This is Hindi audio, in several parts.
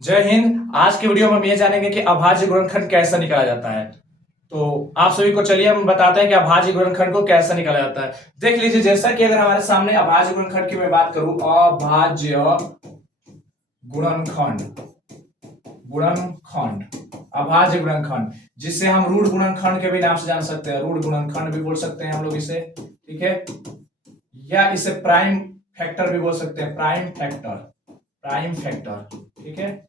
जय हिंद। आज के वीडियो में हम ये जानेंगे कि अभाज्य गुणनखंड कैसे निकाला जाता है। तो आप सभी को चलिए हम बताते हैं कि अभाज्य गुणनखंड को कैसे निकाला जाता है। देख लीजिए, जैसा कि अगर हमारे सामने अभाज्य गुणनखंड की मैं बात करूं, अभाज्य गुणनखंड, गुणनखंड, अभाज्य गुणनखंड, जिसे हम रूट गुणनखंड के भी नाम से जान सकते हैं। रूट गुणनखंड भी बोल सकते हैं हम लोग इसे, ठीक है, या इसे प्राइम फैक्टर भी बोल सकते हैं। प्राइम फैक्टर, प्राइम फैक्टर, ठीक है,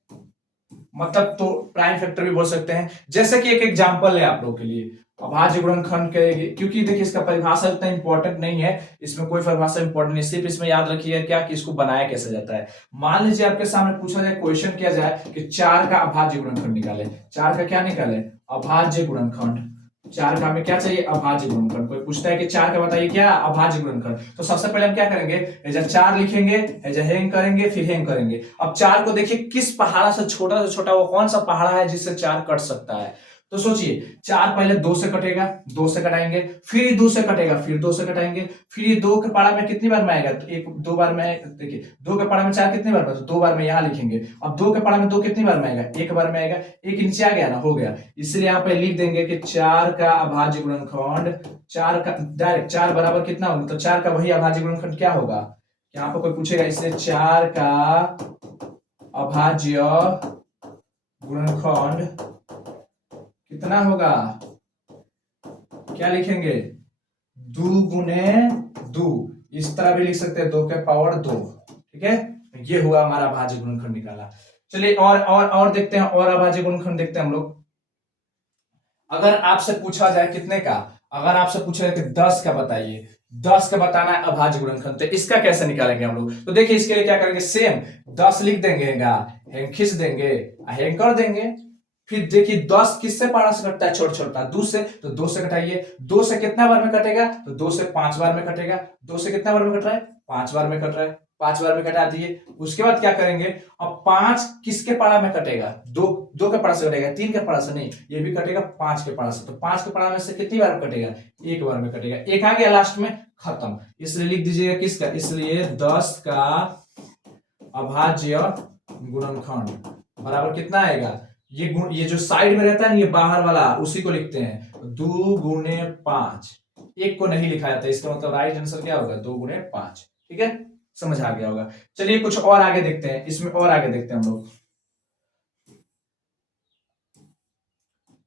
मतलब तो प्राइम फैक्टर भी बोल सकते हैं। जैसे कि एक एग्जांपल है आप लोगों के लिए अभाज्य गुणनखंड के, क्योंकि देखिए इसका परिभाषा इतना इंपॉर्टेंट नहीं है, इसमें कोई परिभाषा इंपॉर्टेंट नहीं, सिर्फ इसमें याद रखिए क्या कि इसको बनाया कैसे जाता है। मान लीजिए आपके सामने पूछा जाए, क्वेश्चन किया जाए कि 4 का अभाज्य गुणनखंड निकाले। 4 का क्या निकाले? अभाज्य गुणनखंड। 4 का हमें क्या चाहिए? अभाज्य गुणनखंड। कोई पूछता है कि 4 का बताइए क्या? अभाज्य गुणनखंड। तो सबसे पहले हम क्या करेंगे? एजा 4 लिखेंगे, एजा हैंग करेंगे, फिर हैंग करेंगे। अब 4 को देखिए किस पहाड़ा से छोटा वो कौन सा पहाड़ा है जिससे 4 कट सकता है। तो सोचिए, 4 पहले 2 से कटेगा, 2 से कटाएंगे, फिर 2 से कटेगा, फिर 2 से कटाएंगे, फिर ये 2 के पारा में कितनी बार में आएगा? तो एक 2 बार में, देखिए 2 के पारा में 4 कितनी बार में? तो 2 बार में यहां लिखेंगे। अब 2 के पारा में 2 कितनी बार में आएगा? 1 बार में आएगा। एक नीचे आ गया ना, हो गया। इसलिए यहाँ पे लिख देंगे कि 4 का अभाज्य गुणनखंड, 4 का डायरेक्ट 4 बराबर कितना होगा? तो 4 का वही अभाज्य गुणनखंड क्या होगा? यहाँ पे कोई पूछेगा, इसलिए 4 का अभाज्य गुणनखंड कितना होगा? क्या लिखेंगे? 2 गुने 2। इस तरह भी लिख सकते हैं, 2 के पावर 2, ठीक है। ये हुआ हमारा अभाज्य गुणनखंड निकाला। चलिए और देखते हैं, और अभाज्य गुणनखंड देखते हैं हम लोग। अगर आपसे पूछा जाए कितने का, अगर आपसे पूछा जाए कि 10 का बताइए, 10 का बताना है अभाज्य गुणनखंड, तो इसका कैसे निकालेंगे हम लोग? तो देखिए इसके लिए क्या करेंगे, सेम 10 लिख देंगे, हैंग खींच देंगे, हैंग कर देंगे। फिर देखिए 10 किससे पारा से कटता है? छोटा 2 से, तो 2 से कटाइए। 2 से कितना बार में कटेगा? तो 2 से 5 बार में कटेगा। 2 से कितना बार में कट रहा है? 5 बार में कट रहा है। 5 बार में कटा दिए। उसके बाद क्या करेंगे? अब 5 किसके पारा में कटेगा? 2 के पारा से कटेगा, 3 के पारा से नहीं, ये भी कटेगा 5 के पारा से। तो 5 के पारा में से कितनी बार कटेगा? 1 बार में कटेगा। एक आ गया लास्ट में, खत्म। इसलिए लिख दीजिएगा किसका? इसलिए 10 का अभाज्य गुणनखंड बराबर कितना आएगा? ये जो साइड में रहता है ना, ये बाहर वाला, उसी को लिखते हैं 2 गुने 5। एक को नहीं लिखा जाता, इसका मतलब राइट आंसर क्या होगा? 2 गुने 5, ठीक है, समझ आ गया होगा। चलिए कुछ और आगे देखते हैं, इसमें और आगे देखते हैं हम लोग।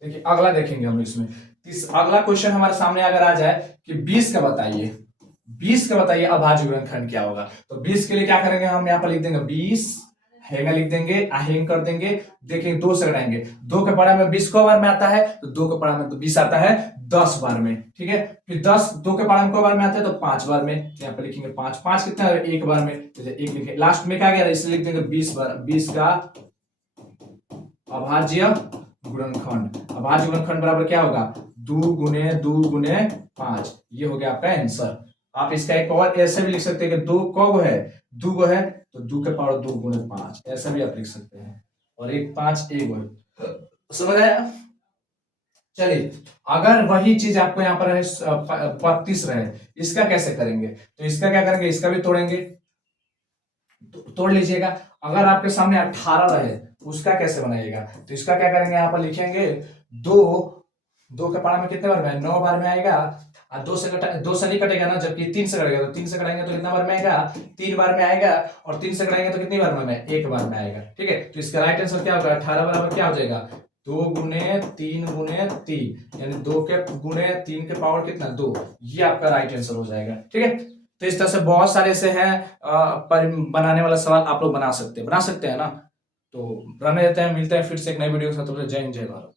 देखिए अगला देखेंगे हम इसमें। इस अगला क्वेश्चन हमारे सामने अगर आ जाए कि 20 का बताइए, 20 का बताइए अभाज्य गुणनखंड क्या होगा। तो 20 के लिए क्या करेंगे? हम यहाँ पर लिख देंगे 20, हैंगा लिख देंगे, आहेंग कर देंगे। देखिए 2 से घटाएंगे, 2 के पढ़ा में 20 को बार में आता है, तो 2 के पढ़ा में तो 20 आता है 10 बार में, ठीक है। फिर 10 2 के पढ़ा में को बार में आता है, तो 5 बार में। यहाँ पे लिखेंगे 5, 5 कितना है? 1 बार में, तो 1 लिखे। लास्ट में क्या गया? इसलिए लिख देंगे 20 बार। 20 का अभाज्य गुणनखंड, अभाज्य गुणनखंड बराबर क्या होगा? 2 गुने 2 गुने 5। ये हो गया आपका आंसर। आप इसका एक और ऐसे भी लिख सकते हैं कि 2 कब है? 2 गो है, तो 2 के पावर 2 गुने 5, ऐसा भी आप लिख सकते हैं। और 1 5 1 है, समझ आया? चलिए अगर वही चीज आपको यहाँ पर 35 रहे, इसका कैसे करेंगे? तो इसका क्या करेंगे? इसका भी तोड़ेंगे, तोड़ लीजिएगा। अगर आपके सामने 18 रहे, उसका कैसे बनाइएगा? तो इसका क्या करेंगे? यहाँ पर लिखेंगे 2 के पारा में कितने बार में? 9 बार में आएगा। और 2 से नहीं कटेगा ना, जबकि 3 से कटेगा, तो 3 से कटाएंगे तो कितना बार में आएगा? 3 बार में आएगा। और 3 से कटाएंगे तो कितनी बार में? 1 बार में आएगा, ठीक है। तो इसका राइट आंसर क्या होगा? 18 बराबर क्या हो जाएगा? 2 गुने 3 गुने 3, यानी 2 के गुने 3 के पावर कितना? 2। ये आपका राइट आंसर हो जाएगा, ठीक है। तो इस तरह से बहुत सारे ऐसे हैं बनाने वाला सवाल आप लोग बना सकते हैं ना। तो रहने देते हैं, मिलते हैं फिर से एक नई वीडियो के साथ। जय हिंद, जय भारत।